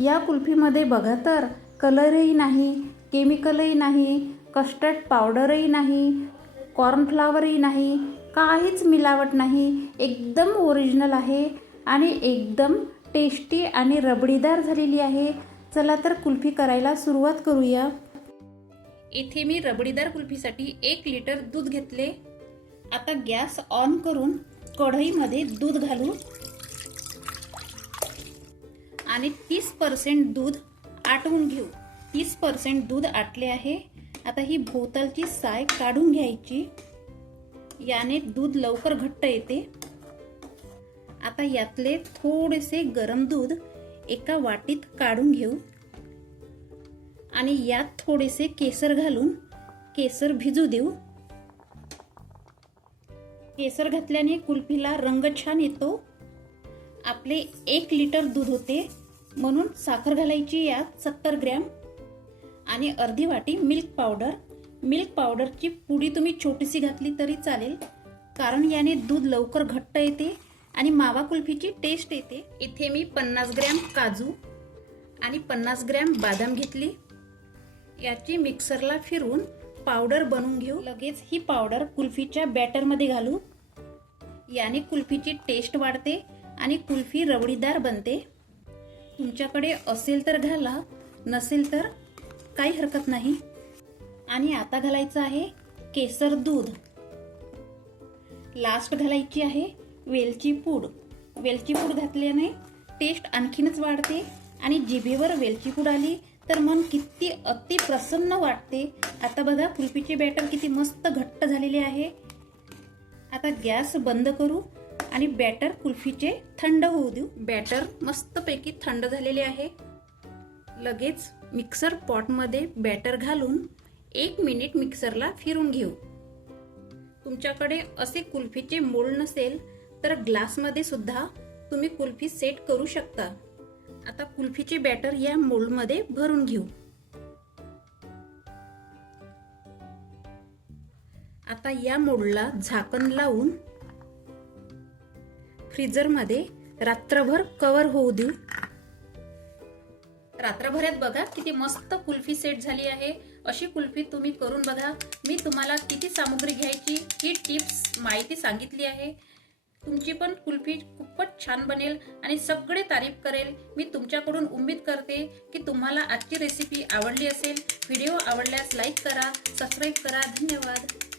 या कुल्फीमध्ये बघा तर कलरही नाही, केमिकलही नाही, कस्टर्ड पावडरही नाही, कॉर्नफ्लावरही नाही, काहीच मिलावट नाही, एकदम ओरिजिनल आहे आणि एकदम टेस्टी आणि रबडीदार झालेली आहे। चला तर कुल्फी करायला सुरुवात करूया। इथे मी रबडीदार कुल्फीसाठी 1 लिटर दूध घेतले। आता गॅस ऑन करून कढईमध्ये दूध घालू आणि 30% दूध आटवून घेऊ। 30% दूध आटले आहे। आता ही भोवतालची साय काढून घ्यायची, याने दूध लवकर घट्ट येते। आता यातले थोडेसे गरम दूध एका वाटीत काढून घेऊ आणि यात थोडेसे केसर घालून केसर भिजू देऊ। केसर घातल्याने कुल्फीला रंग छान येतो। आपले 1 लिटर दूध होते म्हणून साखर घालायची यात 70 ग्रॅम आणि अर्धी वाटी मिल्क पावडर। मिल्क पावडरची पुडी तुम्ही छोटीशी घातली तरी चालेल, कारण याने दूध लवकर घट्ट येते आणि मावा कुल्फीची टेस्ट येते। इथे मी 50 ग्रॅम काजू आणि 50 ग्रॅम बदाम घेतली। याची मिक्सरला फिरवून पावडर बनवून घेऊ। लगेच ही पावडर कुल्फीच्या बॅटर मध्ये घालू, याने कुल्फीची टेस्ट वाढते आणि कुल्फी रबडीदार बनते। तुमच्याकडे असेल तर घाला, नसेल तर काही हरकत नाही। आणि आता घालायचं आहे केसर दूध। लास्ट घालायची आहे वेलची पूड। वेलची पूड घातल्याने टेस्ट आणखीनच वाढते आणि जिभेवर वेलची पूड आली तर मन किती अति प्रसन्न वाटते। आता बघा कुल्फीचे बॅटर किती मस्त घट्ट झालेले आहे। आता गॅस बंद करू आणि बॅटर कुल्फीचे थंड होऊ देऊ। बॅटर मस्तपैकी थंड झालेले आहे। लगेच मिक्सर पॉट मध्ये बॅटर घालून 1 मिनिट मिक्सरला फिरून घेऊ। तुमच्याकडे असे कुल्फीचे मोल्ड नसेल तर ग्लास मध्ये सुद्धा तुम्ही कुल्फी सेट करू शकता। आता कुल्फीचे बॅटर या मोल्ड मध्ये भरून घेऊ। आता या मोल्डला झाकण लावून फ्रीजर मध्ये रात्रभर कव्हर होऊ देऊ। रात्रभरात बघा किती मस्त कुल्फी सेट झाली आहे। अशी कुल्फी तुम्ही करून बघा। मी तुम्हाला किती सामग्री घ्यायची ही टिप्स माहिती सांगितली आहे। तुमची पण कुल्फी खूपच छान बनेल आणि सगळे तारीफ करेल। मी तुमच्याकडून उम्मीद करते की तुम्हाला आजची रेसिपी आवडली असेल। व्हिडिओ आवडल्यास लाईक करा, सबस्क्राईब करा। धन्यवाद।